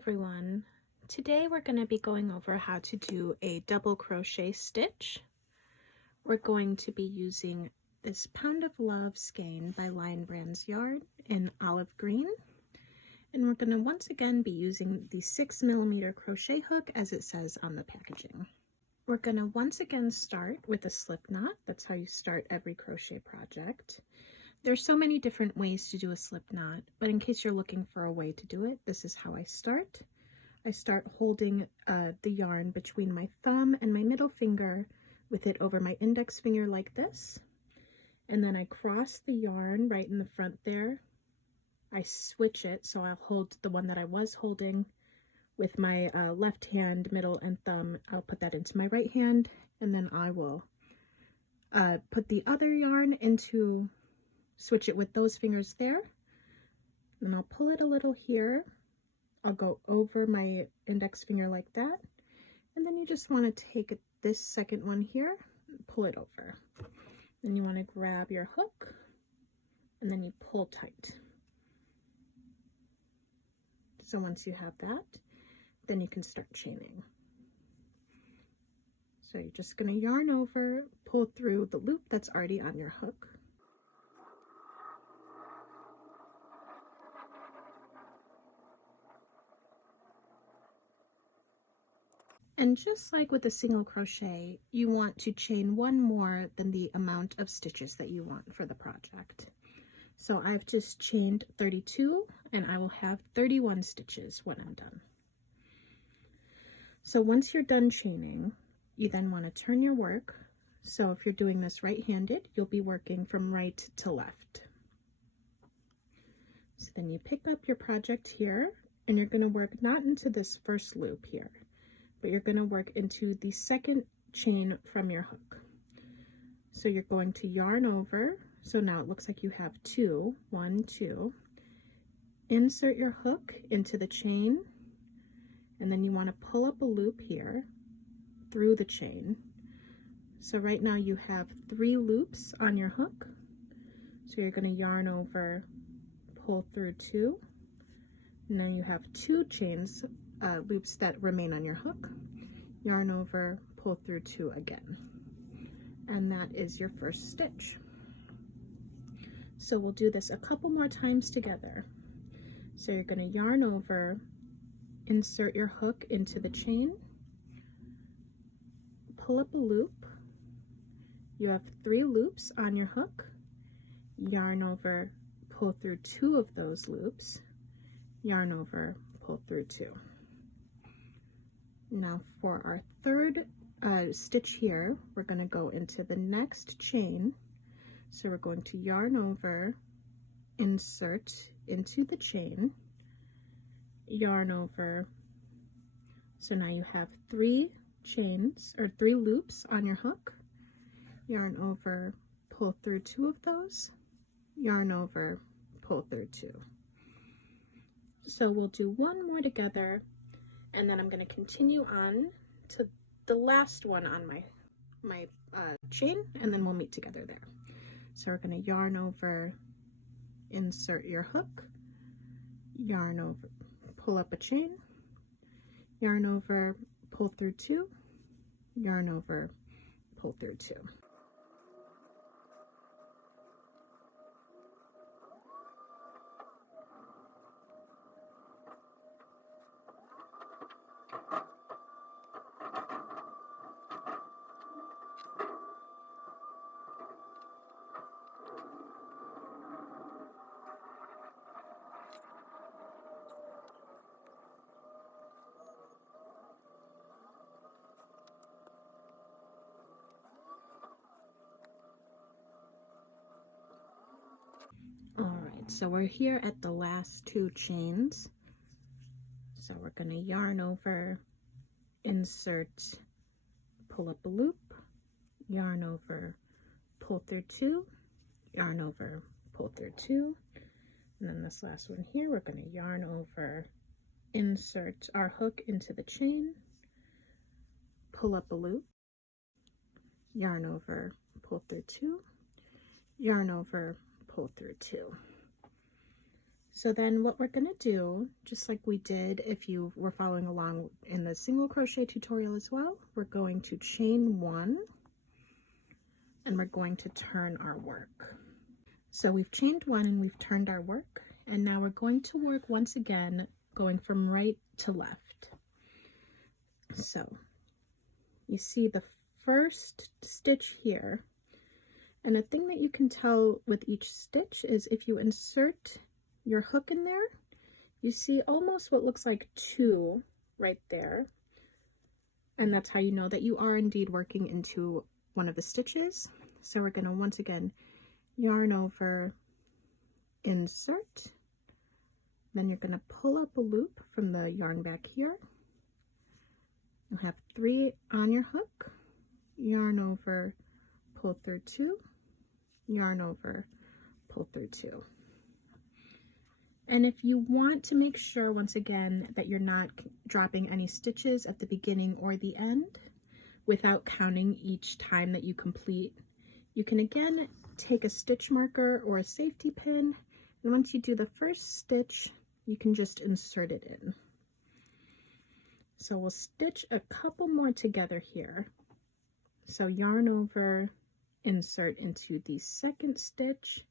everyone. Today we're going to be going over how to do a double crochet stitch. We're going to be using this Pound of Love skein by Lion Brand's Yarn in olive green. And we're going to once again be using the 6mm crochet hook as it says on the packaging. We're going to once again start with a slip knot. That's how you start every crochet project. There's so many different ways to do a slip knot, but in case you're looking for a way to do it, this is how I start. I start holding the yarn between my thumb and my middle finger with it over my index finger like this. And then I cross the yarn right in the front there. I switch it, so I'll hold the one that I was holding with my left hand, middle, and thumb. I'll put that into my right hand, and then I will put the other yarn into, switch it with those fingers there. And I'll pull it a little here. I'll go over my index finger like that. And then you just want to take this second one here and pull it over. Then you want to grab your hook and then you pull tight. So once you have that, then you can start chaining. So you're just going to yarn over, pull through the loop that's already on your hook. And just like with a single crochet, you want to chain one more than the amount of stitches that you want for the project. So I've just chained 32 and I will have 31 stitches when I'm done. So once you're done chaining, you then want to turn your work. So if you're doing this right-handed, you'll be working from right to left. So then you pick up your project here and you're going to work not into this first loop here, but you're going to work into the second chain from your hook. So you're going to yarn over. So now it looks like you have 2, 1, 2. Insert your hook into the chain, and then you want to pull up a loop here through the chain. So right now you have 3 loops on your hook. So you're going to yarn over, pull through 2. Now you have 2 chains, loops that remain on your hook. Yarn over, pull through 2 again. And that is your first stitch. So we'll do this a couple more times together. So you're going to yarn over, insert your hook into the chain, pull up a loop. You have 3 loops on your hook. Yarn over, pull through 2 of those loops. Yarn over, pull through 2. Now for our third stitch here, we're going to go into the next chain. So we're going to yarn over, insert into the chain, yarn over. So now you have 3 chains or 3 loops on your hook. Yarn over, pull through 2 of those, yarn over, pull through 2. So we'll do one more together, and then I'm going to continue on to the last one on my chain, and then we'll meet together there. So we're going to yarn over, insert your hook, yarn over, pull up a chain, yarn over, pull through 2, yarn over, pull through 2. Alright, so we're here at the last 2 chains. So we're going to yarn over, insert, pull up a loop, yarn over, pull through 2, yarn over, pull through 2. And then this last one here, we're going to yarn over, insert our hook into the chain, pull up a loop, yarn over, pull through 2, yarn over, pull through 2. So then what we're going to do, just like we did if you were following along in the single crochet tutorial as well, we're going to chain 1 and we're going to turn our work. So we've chained 1 and we've turned our work, and now we're going to work once again going from right to left. So you see the first stitch here, and a thing that you can tell with each stitch is if you insert your hook in there, you see almost what looks like 2 right there, and that's how you know that you are indeed working into one of the stitches. So we're going to once again yarn over, insert, then you're going to pull up a loop from the yarn back here. You'll have 3 on your hook, yarn over, pull through 2, yarn over, pull through 2. And if you want to make sure, once again, that you're not dropping any stitches at the beginning or the end without counting each time that you complete, you can again take a stitch marker or a safety pin, and once you do the first stitch, you can just insert it in. So we'll stitch a couple more together here. So yarn over, insert into the second stitch,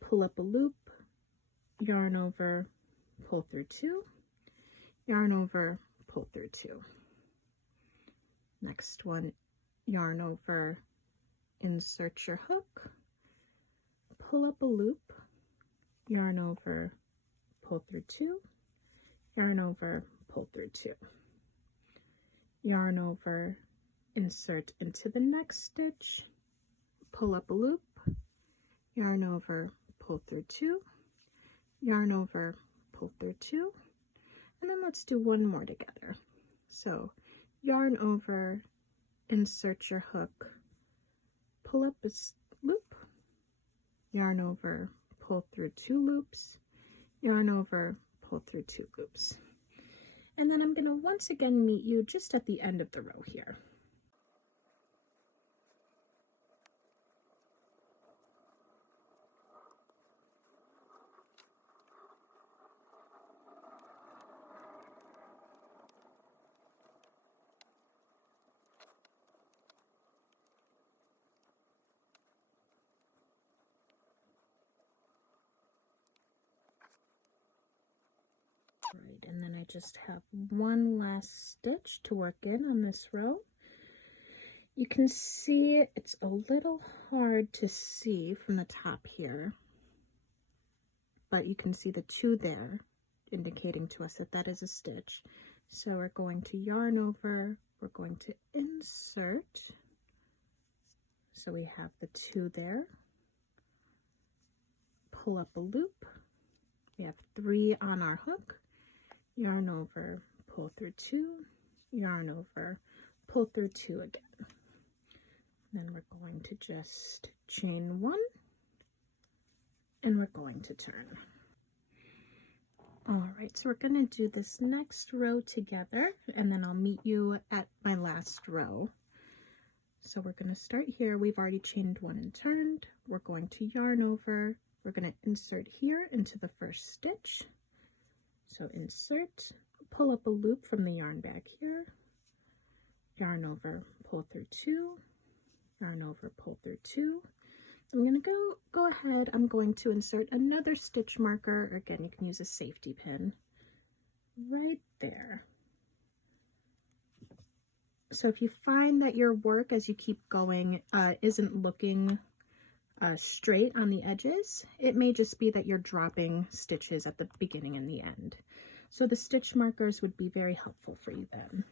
pull up a loop, yarn over, pull through 2, yarn over, pull through 2. Next one, yarn over, insert your hook, pull up a loop, yarn over, pull through 2, yarn over, pull through 2. Yarn over, insert into the next stitch, pull up a loop, yarn over, pull through 2, yarn over, pull through 2, and then let's do one more together. So yarn over, insert your hook, pull up a loop, yarn over, pull through 2 loops, yarn over, pull through 2 loops. And then I'm going to once again meet you just at the end of the row here. Right, and then I just have one last stitch to work in on this row. You can see it's a little hard to see from the top here, but you can see the 2 there indicating to us that that is a stitch. So we're going to yarn over, we're going to insert, so we have the 2 there, pull up a loop, we have 3 on our hook, yarn over, pull through 2, yarn over, pull through 2 again. Then we're going to just chain 1 and we're going to turn. All right, so we're going to do this next row together, and then I'll meet you at my last row. So we're going to start here. We've already chained 1 and turned. We're going to yarn over. We're going to insert here into the first stitch. So insert, pull up a loop from the yarn back here, yarn over, pull through 2, yarn over, pull through 2. I'm going to go ahead, I'm going to insert another stitch marker, or again, you can use a safety pin right there. So if you find that your work as you keep going isn't looking straight on the edges, it may just be that you're dropping stitches at the beginning and the end. So the stitch markers would be very helpful for you then.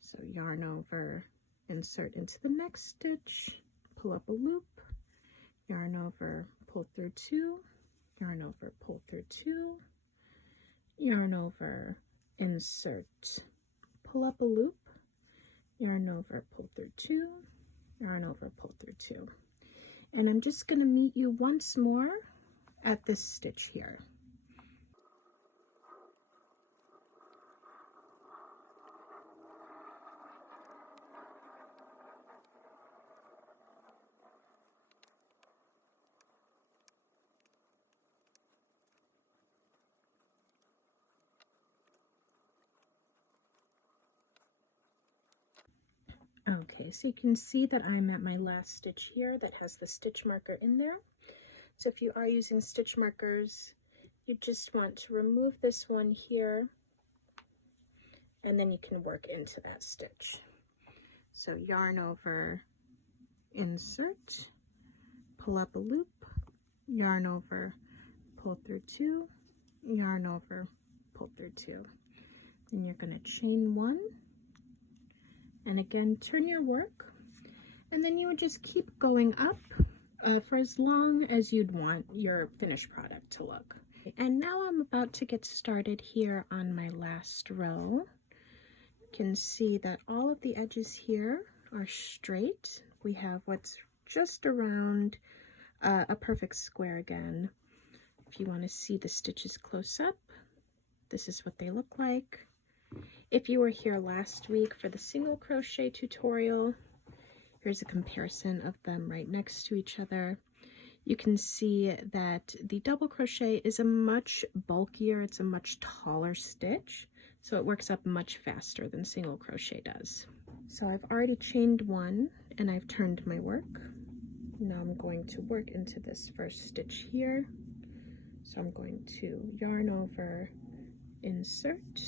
So yarn over, insert into the next stitch, pull up a loop, yarn over, pull through 2, yarn over, pull through 2, yarn over, insert, pull up a loop, yarn over, pull through 2, yarn over, pull through 2. And I'm just going to meet you once more at this stitch here. Okay, so you can see that I'm at my last stitch here that has the stitch marker in there. So if you are using stitch markers, you just want to remove this one here, and then you can work into that stitch. So yarn over, insert, pull up a loop, yarn over, pull through 2, yarn over, pull through 2. Then you're going to chain 1, and again turn your work, and then you would just keep going up for as long as you'd want your finished product to look. And now I'm about to get started here on my last row. You can see that all of the edges here are straight. We have what's just around a perfect square again. If you want to see the stitches close up, this is what they look like. If you were here last week for the single crochet tutorial, here's a comparison of them right next to each other. You can see that the double crochet is a much bulkier, it's a much taller stitch, so it works up much faster than single crochet does. So I've already chained 1 and I've turned my work. Now I'm going to work into this first stitch here. So I'm going to yarn over, insert,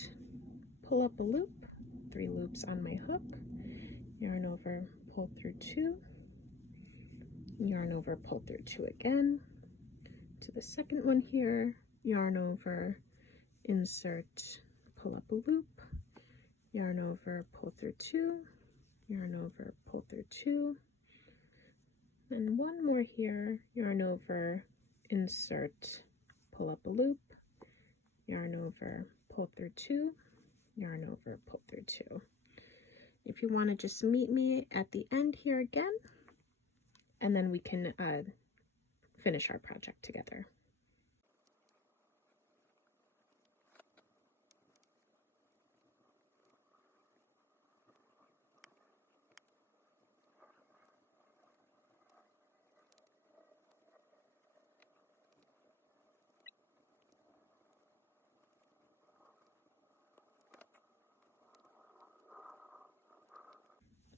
pull up a loop, 3 loops on my hook, yarn over, pull through 2, yarn over, pull through 2 again, to the second one here, yarn over, insert, pull up a loop, yarn over, pull through 2, yarn over, pull through 2, then 1 more here, yarn over, insert, pull up a loop, yarn over, pull through 2, yarn over, pull through 2. If you want to just meet me at the end here again, and then we can finish our project together.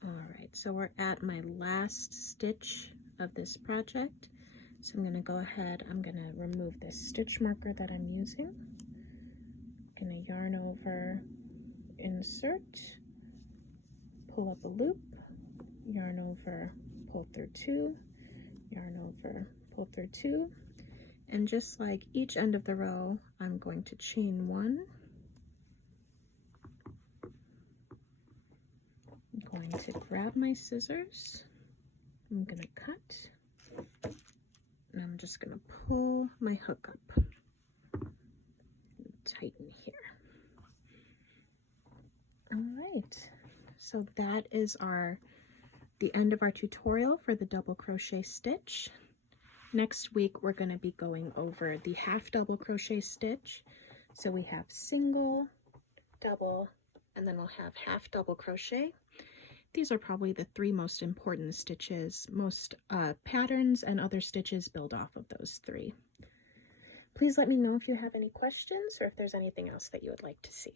Alright, so we're at my last stitch of this project. So I'm going to go ahead, I'm going to remove this stitch marker that I'm using. I'm going to yarn over, insert, pull up a loop, yarn over, pull through 2, yarn over, pull through 2, and just like each end of the row, I'm going to chain 1. I'm going to grab my scissors, I'm going to cut, and I'm just going to pull my hook up and tighten here. All right, so that is the end of our tutorial for the double crochet stitch. Next week we're going to be going over the half double crochet stitch. So we have single, double, and then we'll have half double crochet. These are probably the 3 most important stitches. Most patterns and other stitches build off of those 3. Please let me know if you have any questions or if there's anything else that you would like to see.